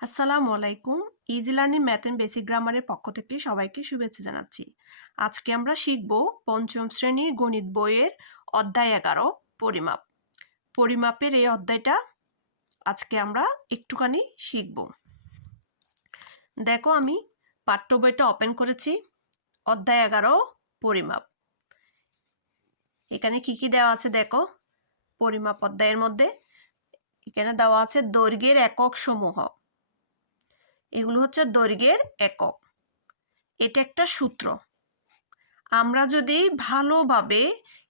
আসসালামু আলাইকুম। Easy learning math and basic গ্রামারের পক্ষ থেকে সবাইকে শুভেচ্ছা জানাচ্ছি। আজকে আমরা শিখব পঞ্চম শ্রেণির গণিত বইয়ের অধ্যায় এগারো, পরিমাপ। পরিমাপের এই অধ্যায়টা আজকে আমরা একটুখানি শিখব। দেখো আমি পাঠ্য বইটা ওপেন করেছি। অধ্যায় এগারো, পরিমাপ। এখানে কি কি দেওয়া আছে দেখো? পরিমাপ অধ্যায়ের মধ্যে। এখানে দেওয়া আছে দৈর্ঘ্যের একক সমূহ। এগুলো হচ্ছে দৈর্ঘ্যের একক। এটা একটা সূত্র। আমরা যদি ভালোভাবে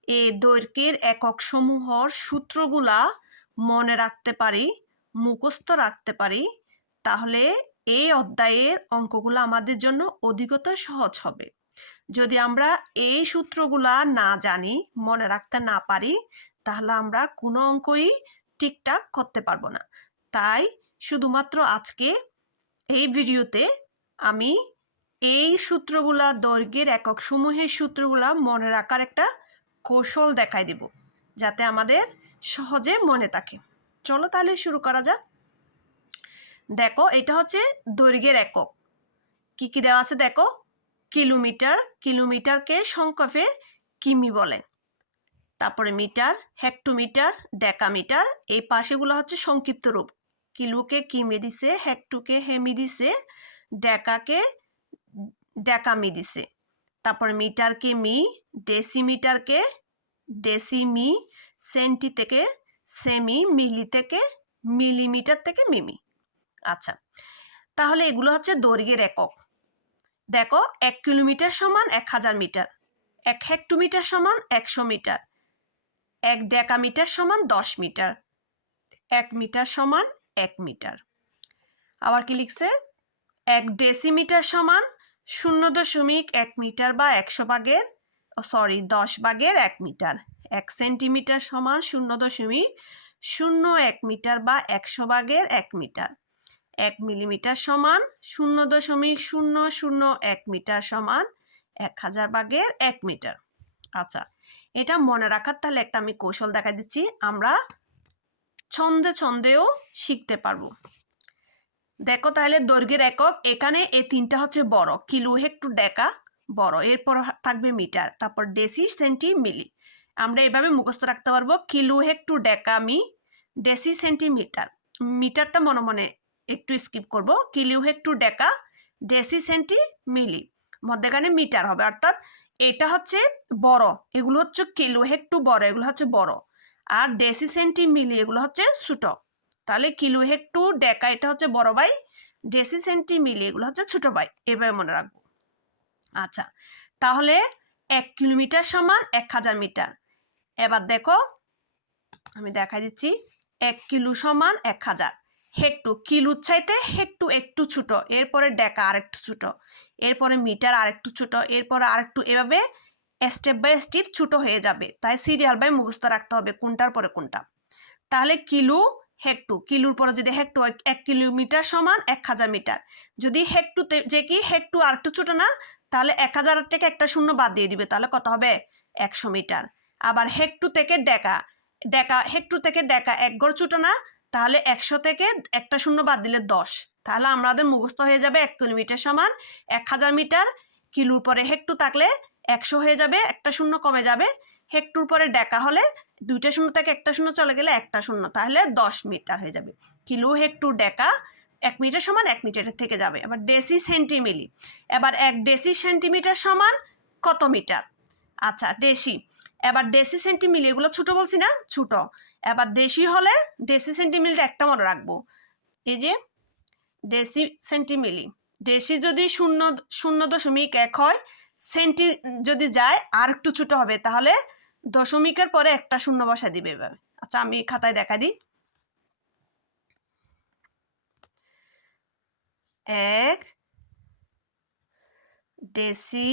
এই দৈর্ঘ্যের একক সমূহর সূত্রগুলা মনে রাখতে পারি, মুখস্থ রাখতে পারি, তাহলে এই অধ্যায়ের অঙ্কগুলো আমাদের জন্য অধিকতর সহজ হবে। যদি আমরা এই সূত্রগুলা না জানি, মনে রাখতে না পারি, তাহলে আমরা কোনো অঙ্কই ঠিকঠাক করতে পারব না। তাই শুধুমাত্র আজকে এই ভিডিওতে আমি এই সূত্রগুলা, দৈর্ঘ্যের একক সমূহের সূত্রগুলা মনে রাখার একটা কৌশল দেখাই দেব, যাতে আমাদের সহজে মনে থাকে। চলো তাহলে শুরু করা যাক। দেখো, এটা হচ্ছে দৈর্ঘ্যের একক। কি কি দেওয়া আছে দেখো? কিলোমিটার, কিলোমিটারকে সংক্ষেপে কিমি বলে। তারপরে মিটার, হেক্টোমিটার, ডেকামিটার, এই পাশেগুলো হচ্ছে সংক্ষিপ্ত রূপ। কিলোকে কিমি দিছে? হেক্টুকে হেমি দিছে? ডেকাকে ডেকামি দিছে। তারপরে মিটারকে মি, ডেসিমিটারকে ডেসিমি সেন্টি থেকে সেমি মিলি থেকে মিলিমিটার থেকে মিমি। আচ্ছা তাহলে এগুলো হচ্ছে দৈর্ঘ্যের একক। দেখো, এক কিলোমিটার সমান এক হাজার মিটার, এক হেক্টোমিটার সমান একশো মিটার, এক ডেকামিটার সমান দশ মিটার, এক মিটার সমান এক মিটার। আবার কি লিখছে? এক ডেসিমিটার সমান শূন্য দশমিক এক মিটার বা একশো ভাগের সরি, দশ ভাগের এক মিটার। এক সেন্টিমিটার সমান শূন্য দশমিক শূন্য এক মিটার বা একশো ভাগের এক মিটার। এক মিলিমিটার সমান শূন্য দশমিক শূন্য শূন্য এক মিটার সমান এক হাজার ভাগের এক মিটার। আচ্ছা এটা মনে রাখার তাহলে একটা আমি কৌশল দেখা দিচ্ছি। আমরা ছন্দে ছন্দেও শিখতে পারব। দেখো তাহলে দৈর্ঘ্যের একক, এখানে এই তিনটা হচ্ছে বড়। কিলো, হেক্টর, ডেকা, বড়। এরপর থাকবে মিটার, তারপর ডেসি সেন্টি মিলি আমরা এভাবে মুখস্থ রাখতে পারব। কিলো, হেক্টর, ডেকা, মি, ডেসি, সেন্টিমিটার। মিটারটা মনে মনে একটু স্কিপ করব। Kilo, hecto, deca, deci centi milli মধ্যেখানে মিটার হবে। অর্থাৎ এটা হচ্ছে বড়। এগুলো হচ্ছে কিলো হেক্টু বড়। এগুলো হচ্ছে বড়। আর ডেসি সেন্টি মিলি এগুলো হচ্ছে ছোট। তাহলে কিলো হেক্টু ডেকা এটা হচ্ছে বড় ভাই ডেসি সেন্টি মিলি এগুলো হচ্ছে ছোট ভাই এভাবে মনে রাখব। আচ্ছা তাহলে এক কিলোমিটার সমান এক হাজার মিটার। এবার দেখো, আমি দেখা দিচ্ছি, এক কিলো সমান এক হাজার। হেক্টু কিলোর চাইতে হেক্টু একটু ছোট, এরপরে ডেকা আরেকটু ছোট, এরপরে মিটার আরেকটু ছোট, এরপরে আরেকটু এভাবে স্টেপ বাই স্টেপ ছোট হয়ে যাবে। তাই সিরিয়াল বাই মুখস্থ রাখতে হবে কোনটার পরে কোনটা। তাহলে কিলো হেক্টু কিলোর পরে যদি হেক্টু এক কিলোমিটার সমান এক হাজার মিটার। যদি হেক্টুতে যে কি হেক্টু আর একটু ছোটো না, তাহলে এক হাজার থেকে একটা শূন্য বাদ দিয়ে দিবে। তাহলে কত হবে? একশো মিটার। আবার হেক্টু থেকে ডেকা। ডেকা হেক্টু থেকে ডেকা এক গড় ছোট না, তাহলে একশো থেকে একটা শূন্য বাদ দিলে দশ। তাহলে আমাদের মুখস্থ হয়ে যাবে এক কিলোমিটার সমান এক হাজার মিটার। কিলোর পরে হেক্টু থাকলে একশো হয়ে যাবে, একটা শূন্য কমে যাবে। হেক্টুর পরে ডেকা হলে দুইটা শূন্য থেকে একটা শূন্য চলে গেলে একটা শূন্য, তাহলে দশ মিটার হয়ে যাবে। কিলো হেক্টু ডেকা এক মিটার সমান এক মিটারের থেকে যাবে। এবার ডেসি সেন্টিমিলি, এবার এক ডেসি সেন্টিমিটার সমান কত মিটার? আচ্ছা ডেসি, এবার ডেসি সেন্টিমিলি, এগুলো ছোট বলছি না, ছোট। এবার দেশি হলে ডেসি সেন্টিমিলিটা একটা মনে রাখব। এই যে ডেসি সেন্টিমিলি, ডেসি যদি শূন্য শূন্য দশমিক এক হয় সেন্টি যদি যায় আর একটু ছোট হবে, তাহলে দশমিকের পরে একটা শূন্য বসা দিবে এভাবে। আচ্ছা আমি খাতায় দেখা দিই। এক ডেসি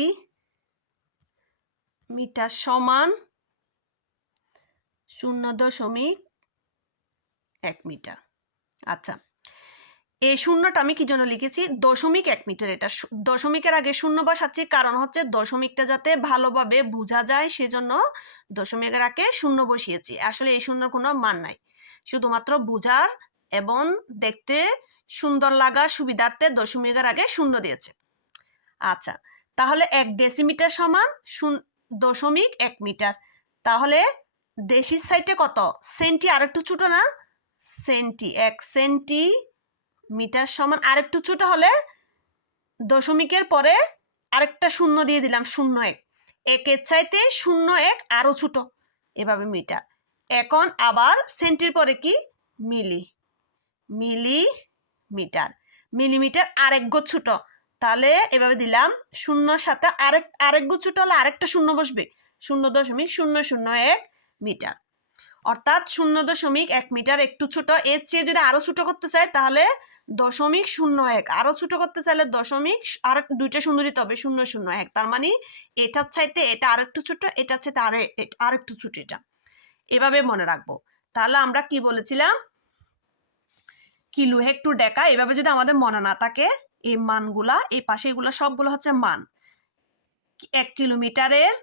মিটার সমান শূন্য দশমিক এক মিটার আচ্ছা এই শূন্যটা আমি কি জন্য লিখেছি? দশমিক এক মিটার এটা। দশমিকের আগে শূন্য বসাচ্ছি কারণ হচ্ছে দশমিকটা যাতে ভালোভাবে বোঝা যায় সেজন্য দশমিকের আগে শূন্য বসিয়েছি। আসলে এই শূন্যর কোনো মান নাই। শুধুমাত্র বোঝার এবং দেখতে সুন্দর লাগার সুবিধার্থে দশমিকের আগে শূন্য দিয়েছে। আচ্ছা তাহলে এক ডেসিমিটার সমান দশমিক এক মিটার। তাহলে দেশির সাইডে কত? সেন্টি আর একটু ছোট না? সেন্টি, এক সেন্টি মিটার সমান আরেকটু ছোট হলে দশমিকের পরে আরেকটা শূন্য দিয়ে দিলাম, শূন্য এক। একের চাইতে শূন্য এক আরও ছোট এভাবে মিটার। এখন আবার সেন্টির পরে কি? মিলি মিলি মিটার মিলিমিটার আরেক গো ছোট। তাহলে এভাবে দিলাম শূন্যর সাথে আরেক আরেক গো ছোট হলে আরেকটা শূন্য বসবে। শূন্য দশমিক শূন্য শূন্য এক মিটার। অর্থাৎ শূন্য দশমিক এক মিটার একটু ছোট। এর চেয়ে যদি আরও ছোট করতে চাই তাহলে দশমিক শূন্য এক। আরও ছোট করতে চাইলে দশমিক আর দুইটা শূন্য দিতে হবে শূন্য শূন্য এক। তার মানে এটার চাইতে এটা আরেকটু ছোট, এটার চাইতে আরে আরেকটু ছোট এটা। এভাবে মনে রাখব। তাহলে আমরা কি বলেছিলাম? কিলো হেক্টু ডেকা এভাবে যদি আমাদের মনে না থাকে, এই মানগুলা, এই পাশে এগুলো সবগুলো হচ্ছে মান। এক কিলোমিটারের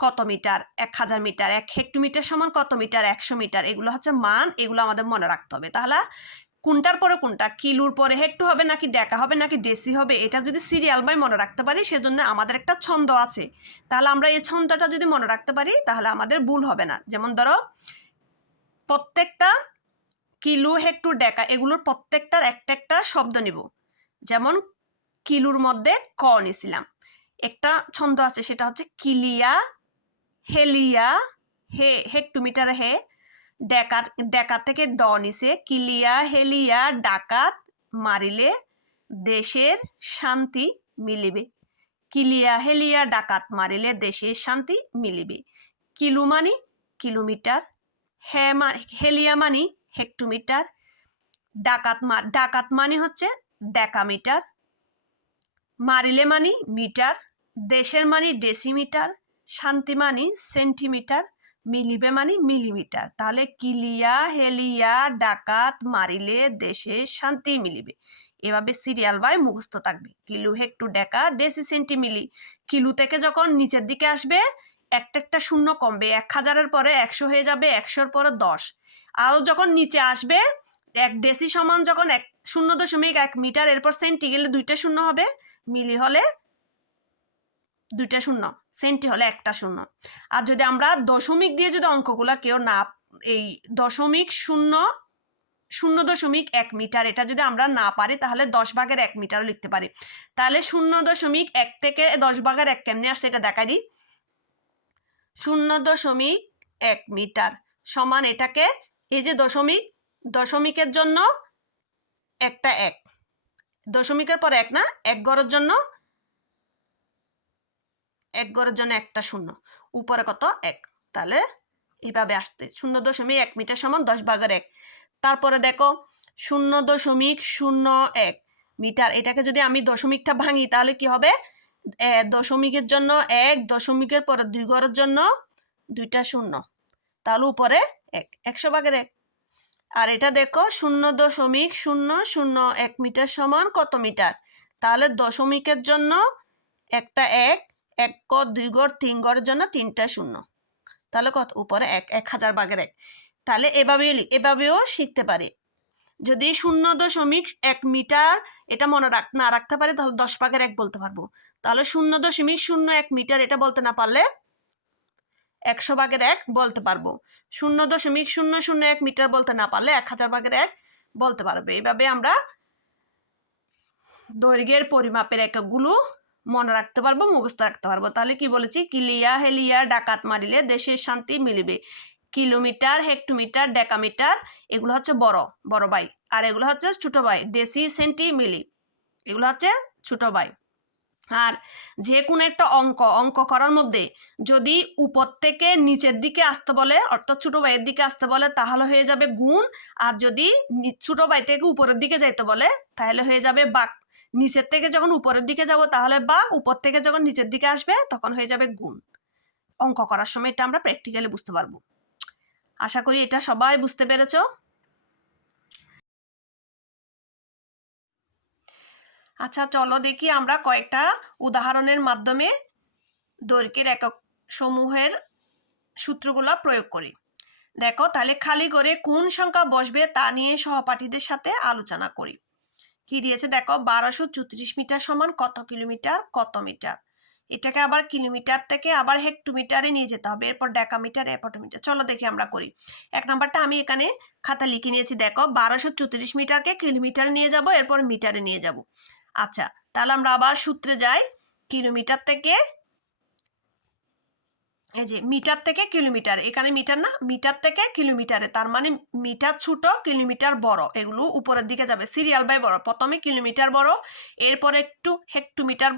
কত মিটার? এক হাজার মিটার। এক হেক্টোমিটার সমান কত মিটার? একশো মিটার। এগুলো হচ্ছে মান, এগুলো আমাদের মনে রাখতে হবে। তাহলে কোনটার পরে কোনটা? কিলোর পরে হেক্টু হবে নাকি ডেকা হবে নাকি ডেসি হবে? এটা যদি সিরিয়াল বাই মনে রাখতে পারি, সেজন্য আমাদের একটা ছন্দ আছে। তাহলে আমরা এই ছন্দটা যদি মনে রাখতে পারি, তাহলে আমাদের ভুল হবে না। যেমন ধরো, প্রত্যেকটা কিলো হেক্টু ডেকা, এগুলোর প্রত্যেকটার একটা একটা শব্দ নিব। যেমন কিলুর মধ্যে ক নিছিলাম। একটা ছন্দ আছে, সেটা হচ্ছে কিলিয়া, হেলিয়া, হে, হেক্টোমিটার হে ডেকার ডেকা থেকে ড নিছে। কিলিয়া, হেলিয়া, ডাকাত মারিলে দেশের শান্তি মিলিবে। কিলিয়া, হেলিয়া, ডাকাত মারিলে দেশের শান্তি মিলিবে। কিলু মানি কিলোমিটার, হে হেলিয়া মানি হেক্টোমিটার, ডাকাত ডাকাত মানি হচ্ছে ডেকামিটার। মারিলে মানি মিটার, দেশের মানি ডেসিমিটার, শান্তি মানি সেন্টিমিটার মিলিবে মানে মিলিমিটার। তাহলে কিলিয়া, হেলিয়া, ডাকাত মারিলে দেশে শান্তি মিলিবে। এভাবে সিরিয়াল বাই মুখস্থ থাকবে। কিলু হেক্টু ডেকা ডেসি সেন্টি মিলি কিলু থেকে যখন নিচের দিকে আসবে, একটা একটা শূন্য কমবে। এক হাজারের পরে একশো হয়ে যাবে, একশোর পরে দশ। আরও যখন নিচে আসবে, এক ডেসি সমান যখন এক, শূন্য দশমিক এক মিটার, এরপর সেন্টি গেলে দুইটা শূন্য হবে। মিলি হলে দুইটা শূন্য সেন্টি হলে একটা শূন্য। আর যদি আমরা দশমিক দিয়ে যদি অঙ্কগুলো কেউ না, এই দশমিক শূন্য শূন্য দশমিক এক মিটার, এটা যদি আমরা না পারি, তাহলে দশ ভাগের এক মিটারও লিখতে পারি। তাহলে শূন্য দশমিক এক থেকে দশ ভাগের এক কেমনি আসছে, এটা দেখাই দিই। শূন্য দশমিক এক মিটার সমান এটাকে, এই যে দশমিক, দশমিকের জন্য একটা এক। দশমিকের পর এক না, এক গড়ের জন্য এক গড়ের জন্য একটা শূন্য। উপরে কত? এক। তাহলে এভাবে আসতে। শূন্য দশমিক এক মিটার সমান দশ ভাগের এক। তারপরে দেখো, শূন্য দশমিক শূন্য এক মিটার। এটাকে যদি আমি দশমিকটা ভাঙি, তাহলে কি হবে? দশমিকের জন্য এক, দশমিকের পরে দুই গড়ের জন্য দুইটা শূন্য। তাহলে উপরে এক, একশো ভাগের এক। আর এটা দেখো, শূন্য দশমিক শূন্য শূন্য এক মিটার সমান কত মিটার? তাহলে দশমিকের জন্য একটা এক এক গড় দুই গড়, তিন গড়ের জন্য তিনটা শূন্য। তাহলে কত? উপরে এক এক হাজার ভাগের এক। তাহলে এভাবেও এভাবেও শিখতে পারি। যদি শূন্য দশমিক এক মিটার এটা মনে রাখ না রাখতে পারে, তাহলে দশ ভাগের এক বলতে পারব। তাহলে শূন্য দশমিক শূন্য এক মিটার এটা বলতে না পারলে একশো ভাগের এক বলতে পারব। শূন্য দশমিক শূন্য শূন্য এক মিটার বলতে না পারলে এক হাজার ভাগের এক বলতে পারবে। এইভাবে আমরা দৈর্ঘ্যের পরিমাপের এককগুলো মনে রাখতে পারব, মুখস্থ রাখতে পারব। তাহলে কি বলেছি? কিলিয়া হেলিয়া ডাকাত মারিলে দেশের শান্তি মিলিবে। কিলোমিটার, হেক্টোমিটার, ডেকামিটার, এগুলো হচ্ছে বড় বড় বাই। আর এগুলো হচ্ছে ছোট বাই, ডেসি সেন্টি মিলি। এগুলো হচ্ছে ছোট বাই। আর যে কোনো একটা অঙ্ক অঙ্ক করার মধ্যে যদি উপর থেকে নিচের দিকে আসতে বলে, অর্থাৎ ছোট ভাইয়ের দিকে আসতে বলে, তাহলে হয়ে যাবে গুণ। আর যদি ছোট ভাই থেকে উপরের দিকে যাইতে বলে, তাহলে হয়ে যাবে বাক নিচের থেকে যখন উপরের দিকে যাব তাহলে বা উপর থেকে যখন নিচের দিকে আসবে তখন হয়ে যাবে গুণ। অঙ্ক করার সময় এটা আমরা প্র্যাকটিক্যালি বুঝতে পারব। আশা করি এটা সবাই বুঝতে পেরেছ? আচ্ছা চলো দেখি আমরা কয়েকটা উদাহরণের মাধ্যমে দৈর্ঘ্যের একক সমূহের সূত্রগুলো প্রয়োগ করি। দেখো, তাহলে খালি করে কোন সংখ্যা বসবে তা নিয়ে সহপাঠীদের সাথে আলোচনা করি। কি দিয়েছে? দেখো, বারোশো চৌত্রিশ মিটার সমান কত কিলোমিটার? কত মিটার? এটাকে আবার কিলোমিটার থেকে আবার হেক্টোমিটারে নিয়ে যেতে হবে। এরপর ডেকামিটার এপটোমিটার মিটার চলো দেখি আমরা করি। এক নাম্বারটা আমি এখানে খাতা লিখে নিয়েছি। দেখো, বারোশো চৌত্রিশ মিটারকে কিলোমিটারে নিয়ে যাব, এরপর মিটারে নিয়ে যাব। আচ্ছা তাহলে আমরা আবার সূত্রে যাই। কিলোমিটার থেকে এই যে মিটার থেকে কিলোমিটার, এখানে মিটার না, মিটার থেকে কিলোমিটারে, তার মানে মিটার ছোট, কিলোমিটার বড়, এগুলো উপরের দিকে যাবে, সিরিয়াল বাই বড়, প্রথমে কিলোমিটার বড়, এরপরে একটু হেক্টোমিটার,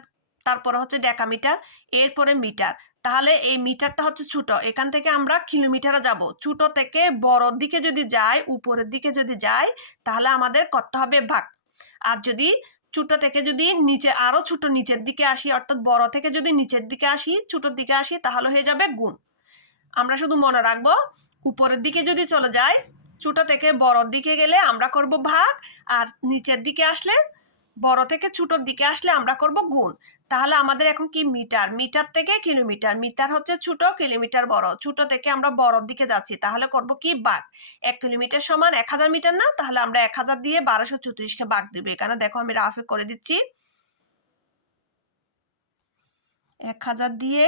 তারপরে হচ্ছে ডেকামিটার, এরপরে মিটার, তাহলে এই মিটারটা হচ্ছে ছোট, এখান থেকে আমরা কিলোমিটারে যাব, ছোট থেকে বড় দিকে যদি যাই, উপরের দিকে যদি যাই, তাহলে আমাদের করতে হবে ভাগ, আর যদি ছোট থেকে যদি নিচে, আরও ছোট নিচের দিকে আসি, অর্থাৎ বড় থেকে যদি নিচের দিকে আসি, ছোটোর দিকে আসি, তাহলে হয়ে যাবে গুণ। আমরা শুধু মনে রাখব, উপরের দিকে যদি চলে যাই, ছোট থেকে বড়র দিকে গেলে আমরা করব ভাগ, আর নিচের দিকে আসলে বড় থেকে ছোটোর দিকে আসলে আমরা করব গুণ। তাহলে আমাদের এখন কি মিটার? মিটার থেকে কিলোমিটার। মিটার হচ্ছে ছোট, কিলোমিটার বড়। ছোট থেকে আমরা বড়র দিকে যাচ্ছি। তাহলে করব কি বাঘ এক কিলোমিটার সমান এক হাজার মিটার না? তাহলে আমরা এক হাজার দিয়ে বারোশো চৌত্রিশকে বাঘ দেবো। এখানে দেখো আমি রাফে করে দিচ্ছি। এক হাজার দিয়ে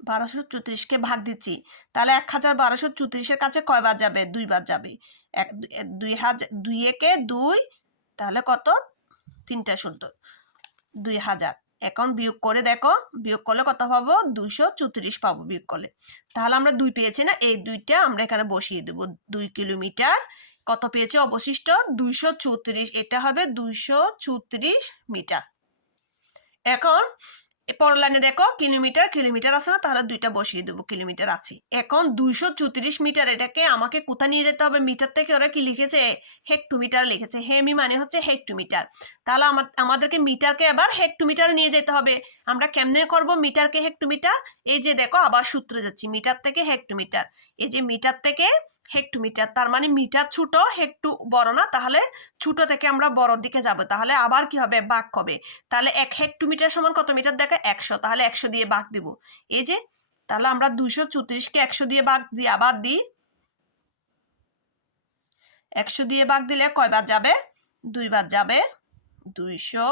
বারোশো চৌত্রিশকে ভাগ দিচ্ছি। তাহলে এক হাজার বারোশো চৌত্রিশের কাছে কয়বার যাবে? দুইবার যাবে। এক, দুই হাজার, দুই একে দুই তাহলে কত? তিনটা শুদ্ধ দুই হাজার। এখন বিয়োগ করে দেখো, বিয়োগ করলে কত পাবো? দুইশো চৌত্রিশ পাবো বিয়োগ করলে। তাহলে আমরা দুই পেয়েছি না? এই দুইটা আমরা এখানে বসিয়ে দেবো। দুই কিলোমিটার। কত পেয়েছে? অবশিষ্ট দুইশো চৌত্রিশ। এটা হবে দুইশো চৌত্রিশ মিটার। এখন পরের লাইনে দেখো, কিলোমিটার কিলোমিটার আছে না, তাহলে দুইটা বসিয়ে দেবো, কিলোমিটার আছে। এখন দুইশো চৌত্রিশ মিটার, এটাকে আমাকে কোথায় নিয়ে যেতে হবে? মিটার থেকে ওরা কি লিখেছে? হেক্টোমিটার লিখেছে। হেমি মানে হচ্ছে হেক্টোমিটার। তাহলে আমার, আমাদেরকে মিটারকে এবার হেক্টোমিটারে নিয়ে যেতে হবে। আমরা কেমনে করব? মিটারকে হেক্টোমিটার? এই যে দেখো, আবার সূত্রে যাচ্ছি। মিটার থেকে হেক্টোমিটার। এই যে মিটার থেকে হেক্টোমিটার তার মানে মিটার ছোট হেক্টু বড় না, তাহলে ছোট থেকে আমরা বড় দিকে যাব। তাহলে আবার কি হবে? বাঘ হবে। তাহলে এক হেক্টোমিটার সমান কত মিটার দেখে একশো। তাহলে একশো দিয়ে বাঘ দিব। এই যে, তাহলে আমরা দুইশো চৌত্রিশকে একশো দিয়ে বাঘ দিয়ে আবার দিই একশো দিয়ে বাঘ দিলে কয়বার যাবে? দুইবার যাবে। দুইশো।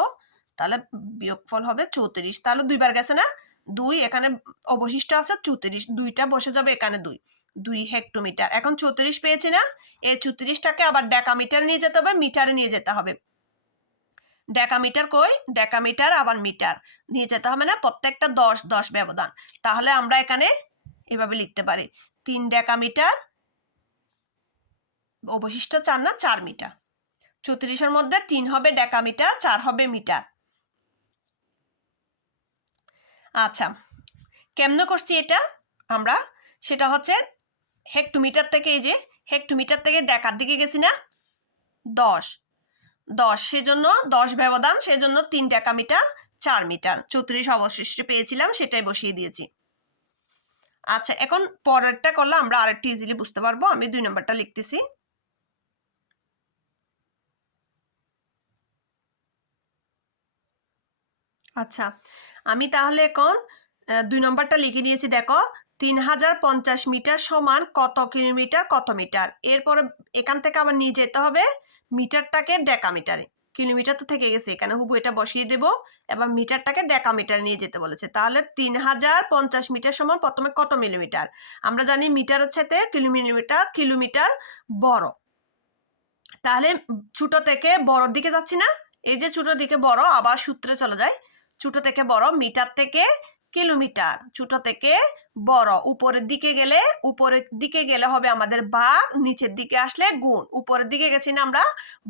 তাহলে বিয়োগফল হবে চৌত্রিশ। তাহলে দুইবার গেছে না? দুই, এখানে অবশিষ্ট আছে চৌত্রিশ, দুইটা বসে যাবে এখানে দুই। দুই হেক্টোমিটার। এখন চৌত্রিশ পেয়েছি না, এই চৌত্রিশটাকে আবার ডেকামিটার নিয়ে যেতে হবে, মিটারে নিয়ে যেতে হবে। ডেকামিটার কই? ডেকামিটার আবার মিটার। নিয়ে যেতে হবে না, প্রত্যেকটা দশ দশ ব্যবধান। তাহলে আমরা এখানে এভাবে লিখতে পারি। তিন ডেকামিটার, অবশিষ্ট চার না, চার মিটার। চৌত্রিশের মধ্যে তিন হবে ডেকামিটার, চার হবে মিটার। আচ্ছা কেমনে করছি এটা? আমরা, সেটা হচ্ছে হেক্টোমিটার থেকে এই যে হেক্টোমিটার থেকে ডেকার দিকে গেছি না? দশ। দশ, সেজন্য দশ ব্যবধান, সেজন্য তিন টাকা মিটার চার মিটার। চৌত্রিশ অবশিষ্ট পেয়েছিলাম, সেটাই বসিয়ে দিয়েছি। আচ্ছা এখন পরেরটা করলে আমরা আরেকটু ইজিলি বুঝতে পারব। আমি দুই নম্বরটা লিখতেছি। আচ্ছা আমি তাহলে এখন দুই নম্বরটা লিখে নিয়েছি, দেখো, তিন হাজার পঞ্চাশ মিটার সমান কত কিলোমিটার, কত মিটার? এরপরে এখান থেকে আবার নিয়ে যেতে হবে মিটারটাকে ডেকামিটারে। কিলোমিটার তো থেকে গেছে, এখানে হুবু এটা বসিয়ে দেব এবং মিটারটাকে ডেকামিটার নিয়ে যেতে বলেছে। তাহলে তিন হাজার পঞ্চাশ মিটার সমান প্রথমে কত মিলিমিটার? আমরা জানি মিটার হচ্ছে কিলোমিটার কিলোমিটার বড়। তাহলে ছোট থেকে বড় দিকে যাচ্ছি না, এই যে ছোট দিকে বড়, আবার সূত্রে চলে যায়। ছোট থেকে বড়, মিটার থেকে কিলোমিটার। ছোট থেকে বড়, উপরের দিকে গেলে, উপরের দিকে গেলে হবে আমাদের ভাগ, নিচের দিকে আসলে গুণ। উপরের দিকে গেছি না আমরা,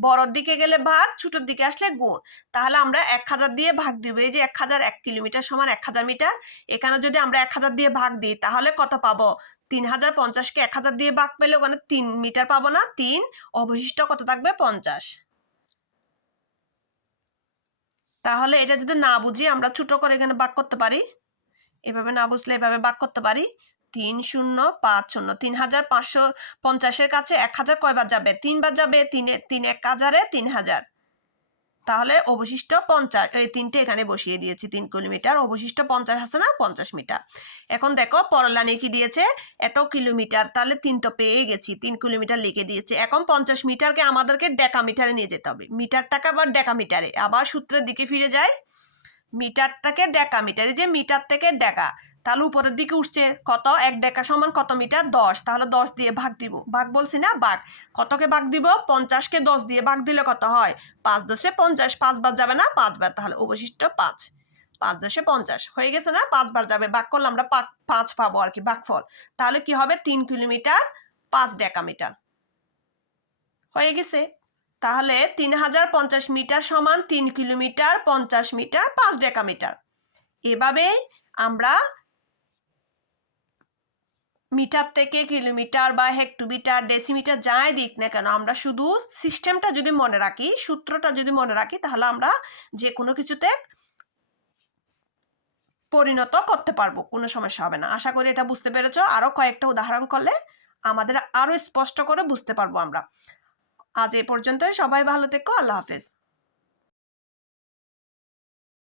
বড়র দিকে গেলে ভাগ, ছোটোর দিকে আসলে গুণ। তাহলে আমরা এক হাজার দিয়ে ভাগ দিব। এই যে এক হাজার, এক কিলোমিটার সমান এক হাজার মিটার, এখানে যদি আমরা এক হাজার দিয়ে ভাগ দিই, তাহলে কত পাবো? তিন হাজার পঞ্চাশকে এক হাজার দিয়ে ভাগ পেলে ওখানে তিন মিটার পাবো না, তিন, অবশিষ্ট কত থাকবে? পঞ্চাশ। তাহলে এটা যদি না বুঝি আমরা ছোট করে এখানে বাক করতে পারি। এভাবে না বুঝলে এভাবে বাক করতে পারি। তিন শূন্য, পাঁচ শূন্য, তিন হাজার পাঁচশো পঞ্চাশের কাছে এক হাজার কয়বার যাবে? তিনবার যাবে, তিনে, তিন এক হাজারে তিন হাজার। তাহলে অবশিষ্ট পঞ্চাশ, এই তিনটে এখানে বসিয়ে দিয়েছি, তিন কিলোমিটার, অবশিষ্ট পঞ্চাশ আছে না? পঞ্চাশ মিটার। এখন দেখো পরলানি কি দিয়েছে? এত কিলোমিটার, তাহলে তিন তো পেয়ে গেছি, তিন কিলোমিটার লিখে দিয়েছে। এখন পঞ্চাশ মিটারকে আমাদেরকে ডেকা মিটারে নিয়ে যেতে হবে। মিটারটাকে আবার ডেকা মিটারে আবার সূত্রের দিকে ফিরে যায় মিটারটাকে ডেকা মিটারে যে মিটার থেকে ডেকা তাহলে উপরের দিকে উঠছে। কত? এক ডেকা সমান কত মিটার? দশ। তাহলে দশ দিয়ে ভাগ দিব। ভাগ বলছি না? ভাগ কতকে ভাগ দিব? পঞ্চাশকে দশ দিয়ে ভাগ দিলে কত হয়? পাঁচ দশে পঞ্চাশ। পাঁচবার যাবে না? পাঁচবার তাহলে অবশিষ্ট পাঁচ। পাঁচ দশে পঞ্চাশ। হয়ে গেছে না? পাঁচবার যাবে। ভাগ করলে আমরা পাঁচ পাবো আর কি ভাগফল তাহলে কি হবে? তিন কিলোমিটার, পাঁচ ডেকা মিটার হয়ে গেছে। তাহলে তিন হাজার পঞ্চাশ মিটার সমান তিন কিলোমিটার, পঞ্চাশ মিটার, পাঁচ ডেকা মিটার এভাবে আমরা মিটার থেকে কিলোমিটার বা হেক্টোমিটার ডেসিমিটার যাই দিক না কেন, আমরা শুধু সিস্টেমটা যদি মনে রাখি, সূত্রটা যদি মনে রাখি, তাহলে আমরা যে কোনো কিছুতে পরিণত করতে পারব, কোনো সমস্যা হবে না। আশা করি এটা বুঝতে পেরেছ। আরও কয়েকটা উদাহরণ করলে আমাদের আরও স্পষ্ট করে বুঝতে পারব আমরা। আজ এ পর্যন্তই। সবাই ভালো থেকো। আল্লাহ হাফেজ।